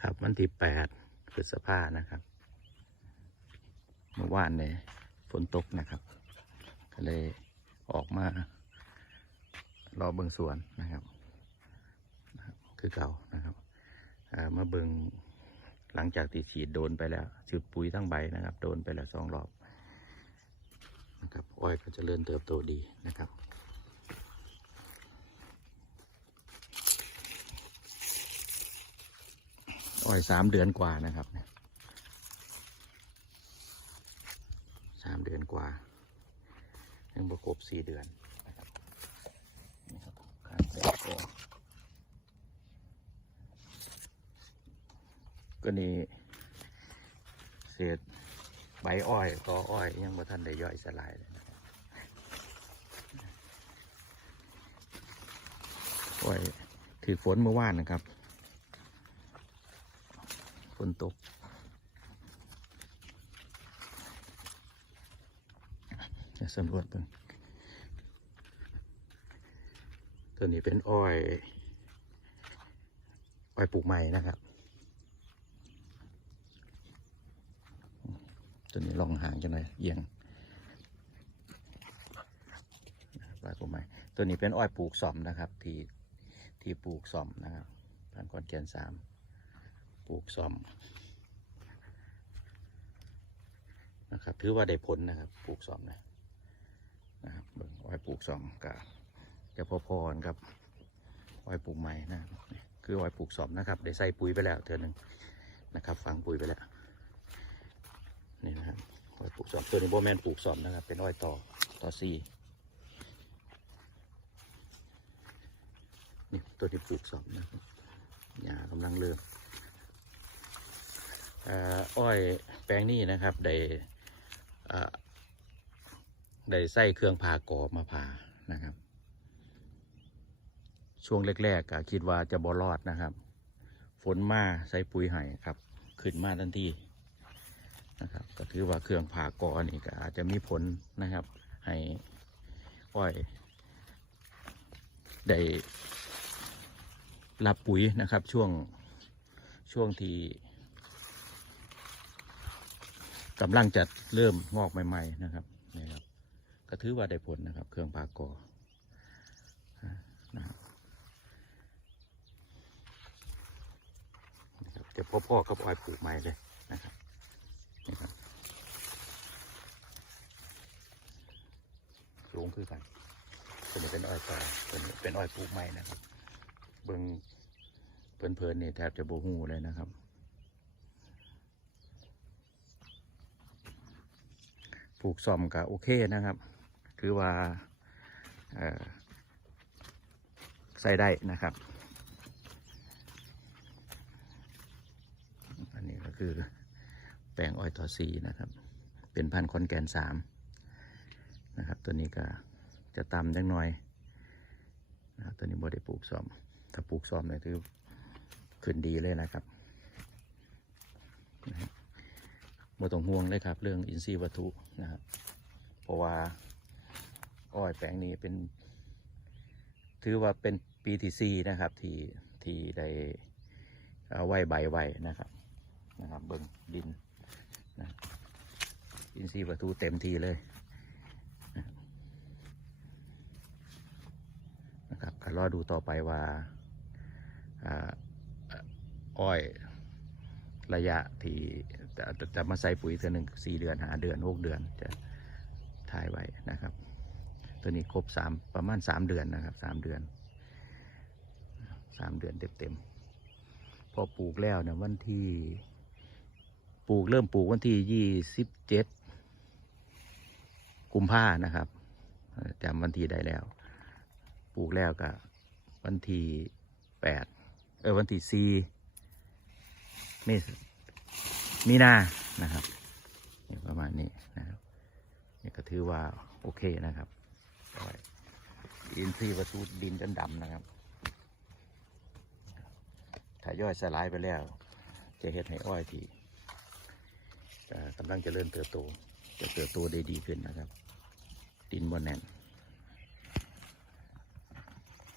ครับวันที่แปดพฤษภานะครับ เมื่อวานเนี่ยฝนตกนะครับ ก็เลยออกมารอเบิงสวนนะครับ คือเก่านะครับอ่ามาเบิงหลังจากที่ฉีดโดนไปแล้วฉีดปุ๋ยทั้งใบนะครับ โดนไปแล้วสองรอบนะครับอ้อยก็จะเริ่มเติบโตดีนะครับ อยสามเดือนกว่านะครับเนี่ยสามเดือนกว่ายังประกบสี่เดือนนะครับนี่ครับการแตกตัวก็นี่เศษใบอ้อยก็อ้อยยังบ่ทันได้ย่อยสลายเลยนะครับอ้อยถือฝนเมื่อวานนะครับ ฝนตก จะสำรวจเบิ่งตัวนี้เป็นอ้อย อ้อยปลูกใหม่นะครับ ตัวนี้ลองห่างจังหน่อยเอียงอ้อยปลูกใหม่ ตัวนี้เป็นอ้อยปลูกสอมนะครับ ที่ที่ปลูกสอมนะครับพันกอนแกนสาม ซ่อมนะครับถือว่าได้ผลนะครับปลูกซ่อมนะนะครับเบิ่งอ้อยปลูกซ่อมกับจะพอๆกันครับอ้อยปลูกใหม่นั่นคืออ้อยปลูกซ่อมนะครับได้ใส่ปุ๋ยไปแล้วเทือหนึ่งนะครับฝังปุ๋ยไปแล้วนี่นะครับอ้อยปลูกซ่อมตัวนี้โบแมนปลูกซ่อมนะครับ เป็นอ้อยต่อต่อซีนี่ตัวที่ปลูกซ่อมนะครับหญ้ากำลังเริ่ม อ้อยแปลงนี้นะครับได้ได้ใส่เครื่องผ่ากอบมาผ่านะครับ ช่วงแรกๆก็คิดว่าจะบอรอดนะครับ ฝนมาใส่ปุ๋ยไห้ครับ ขึ้นมาทันทีนะครับ ก็ถือว่าเครื่องผ่ากอนี่ก็อาจจะมีผลนะครับ ให้อ้อยได้รับปุ๋ยนะครับช่วงช่วงที่ กำลังจะเริ่มงอกใหม่ ๆ นะครับนี่ครับ ก็ถือว่าได้ผลนะครับ เครื่องพากออ่านะครับนี่ครับจะพ่อๆกับอ้อยปลูกใหม่เลยนะครับนี่ครับสูงคือกันตัวนี้เป็นอ้อยต่อตัวนี้เป็นอ้อยปลูกใหม่นะครับ เบิ่งเพลินๆนี่แทบจะโบหูเลยนะครับ ลูกซ่อมก็โอเคนะครับคือว่าใส่ได้นะครับ อันนี้ก็คือแปลงอ้อยต่อสีนะครับ เป็นพันธุ์คอนแกนสามนะครับ ตัวนี้ก็จะต่ำจังหน่อยนะตัวนี้บ่ได้ปลูกซ่อม ถ้าปลูกซ่อมเนี่ยคือขึ้นดีเลยนะครับ บ่ต้องห่วงเลยครับ เรื่องอินทรีย์วัตถุนะครับ เพราะว่าอ้อยแปลงนี้เป็น ถือว่าเป็นปีที่สี่นะครับ ที่ที่ได้เอาไว้ใบไว้นะครับนะครับ เบิ่งดินนะอินทรีย์วัตถุเต็มทีเลยนะครับก็รอดูต่อไปว่าอ่าอ้อยระยะที่ จะจะจะมาใส่ปุ๋ยเทือหนึ่งสี่เดือนหาเดือนหกเดือนจะถ่ายไว้นะครับ ตัวนี้ครบสามประมาณสามเดือนนะครับสามเดือนสามเดือนเต็มเต็มๆพอปลูกแล้วเนี่ยวันที่ปลูกเริ่มปลูกวันที่ยี่สิบเจ็ดกุมภานะครับจำวันที่ได้แล้ว ปลูกแล้วก็วันที่แปดเออวันที่สี่เมษ มีนานะครับนี่ประมาณนี้นะครับนี่ก็ถือว่าโอเคนะครับอ้อยอินทรีย์วัตถุดินจนดำนะครับ ถ้าย่อยสลายไปแล้ว จะเห็ดให้อ้อยที่กำลังจะเริ่มเติบโต จะเติบโตได้ดีขึ้นนะครับ ดินบนแน่น